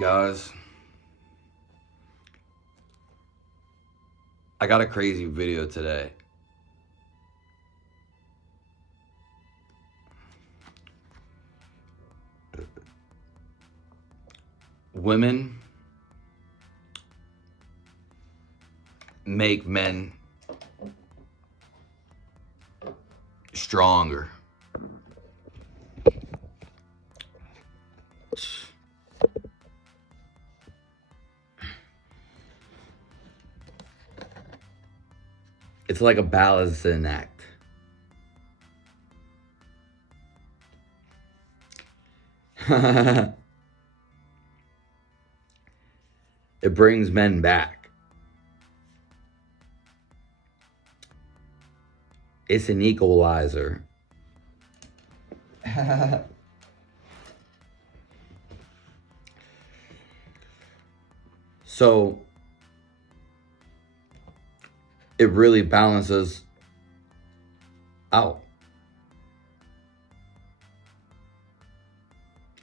Guys, I got a crazy video today. Women make men stronger. It's like a balancing act. It brings men back. It's an equalizer. So it really balances out.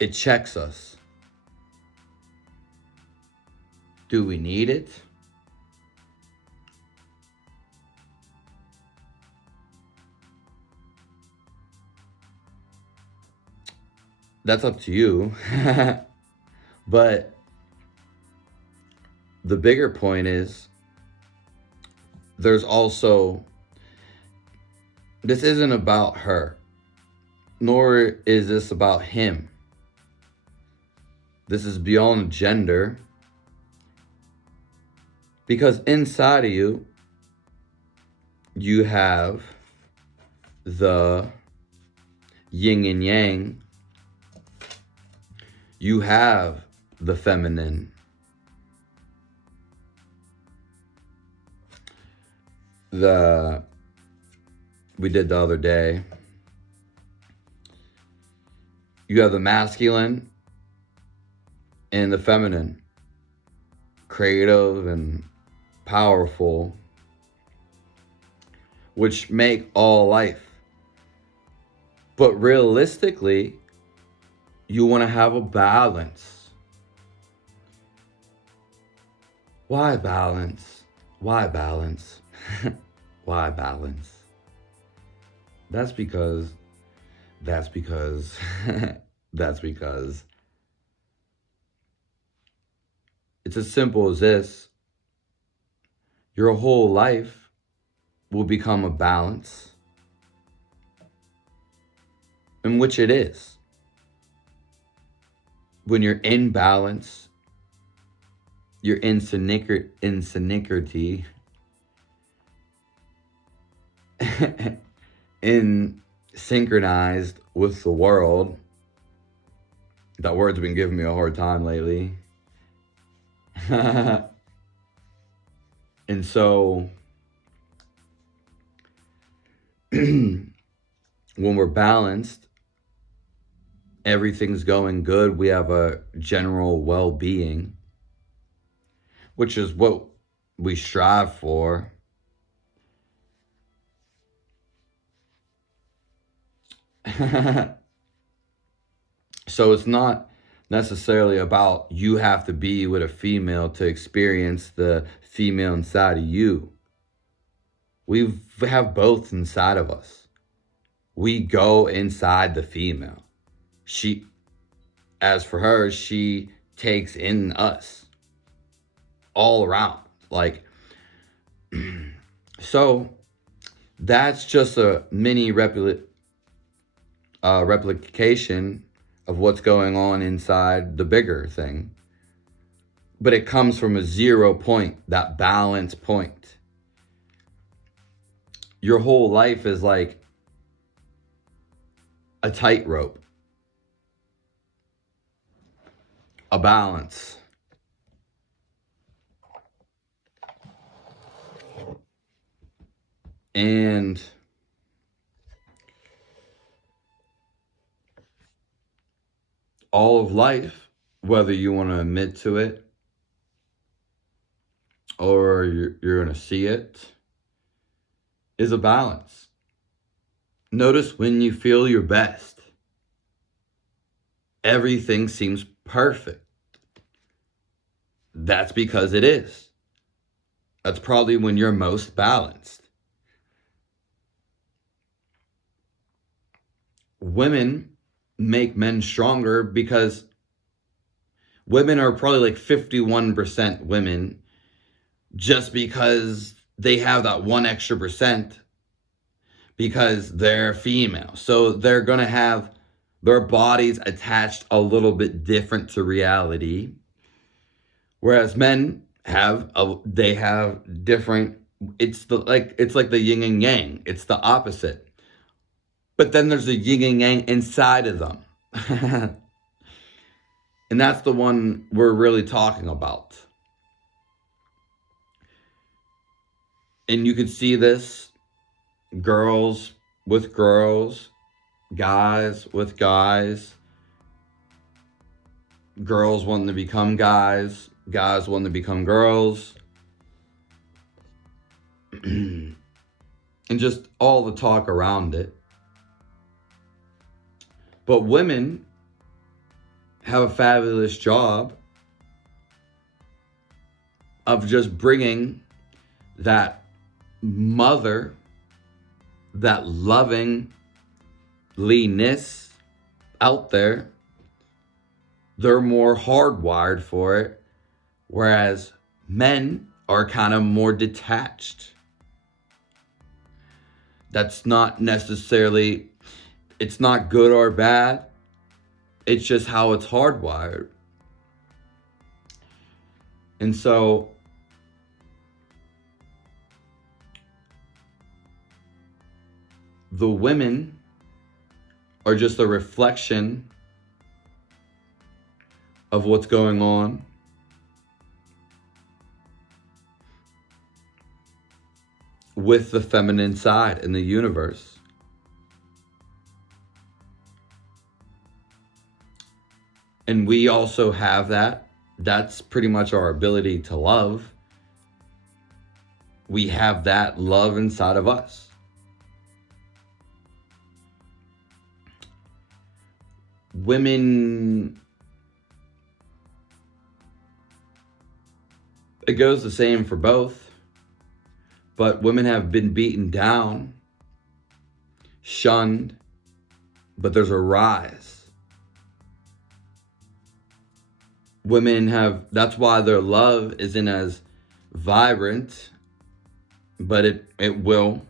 It checks us. Do we need it? That's up to you. But the bigger point is there's also, this isn't about her, nor is this about him. This is beyond gender. Because inside of you, you have the yin and yang. You have the feminine. We did the other day. You have the masculine and the feminine. Creative and powerful, which make all life. But realistically, you want to have a balance. Why balance? Why balance? Why balance? That's because that's because it's as simple as this. Your whole life will become a balance, in which it is. When you're in balance, you're in synchronity, in synchronized with the world. That word's been giving me a hard time lately. And so when we're balanced, everything's going good. We have a general well-being, which is what we strive for. So it's not necessarily about you have to be with a female to experience the female inside of you. We have both inside of us. We go inside the female. As for her, she takes in us all around. Like, so that's just a mini replication of what's going on inside the bigger thing. But it comes from a 0 point, that balance point. Your whole life is like a tightrope, a balance. And all of life, whether you want to admit to it or you're going to see it, is a balance. Notice when you feel your best, everything seems perfect. That's because it is. That's probably when you're most balanced. Women make men stronger because women are probably like 51% women just because they have that one extra percent because they're female. So they're going to have their bodies attached a little bit different to reality. Whereas men they have different, it's like the yin and yang. It's the opposite. But then there's a yin and yang inside of them. And that's the one we're really talking about. And you could see this, girls with girls, guys with guys, girls wanting to become guys, guys wanting to become girls, and just all the talk around it. But women have a fabulous job of just bringing that mother, that loving leanness out there. They're more hardwired for it, whereas men are kind of more detached. That's not necessarily, it's not good or bad. It's just how it's hardwired. And so the women are just a reflection of what's going on. With the feminine side in the universe. And we also have that. That's pretty much our ability to love. We have that love inside of us. Women, it goes the same for both, but women have been beaten down, shunned, but there's a rise. Women have, that's why their love isn't as vibrant, but it will.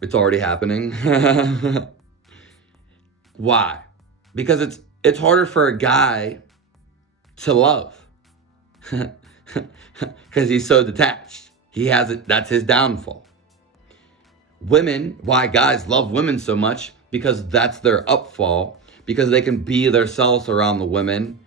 It's already happening. Why? Because it's harder for a guy to love. Because he's so detached. He has it, that's his downfall. Women, why guys love women so much? Because that's their upfall. Because they can be themselves around the women.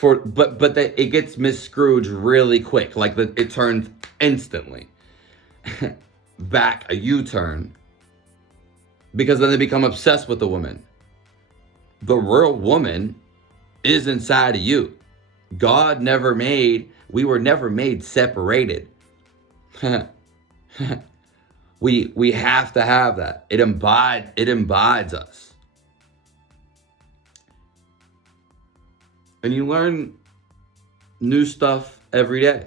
It gets miscrewed really quick. Like it turns instantly. Back, a U-turn. Because then they become obsessed with the woman. The real woman is inside of you. God never made, we were never made separated. We have to have that. It imbibes us. And you learn new stuff every day.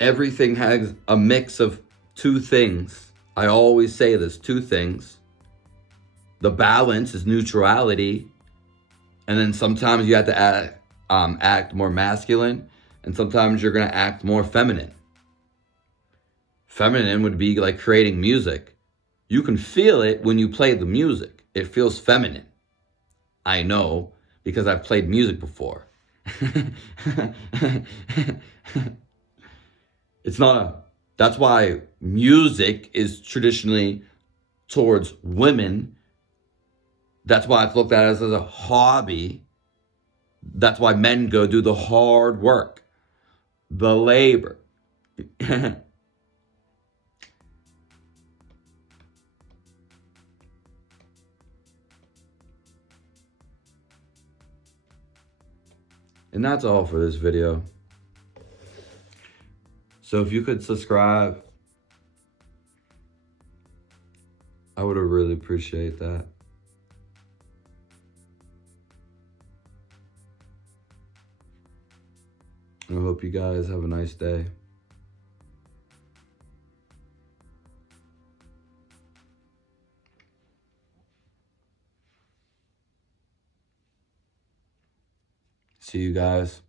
Everything has a mix of two things. I always say this, two things. The balance is neutrality. And then sometimes you have to act more masculine. And sometimes you're going to act more feminine. Feminine would be like creating music. You can feel it when you play the music. It feels feminine. I know, because I've played music before. That's why music is traditionally towards women. That's why it's looked at as a hobby. That's why men go do the hard work, the labor. And that's all for this video. So if you could subscribe, I would really appreciate that. I hope you guys have a nice day. See you guys.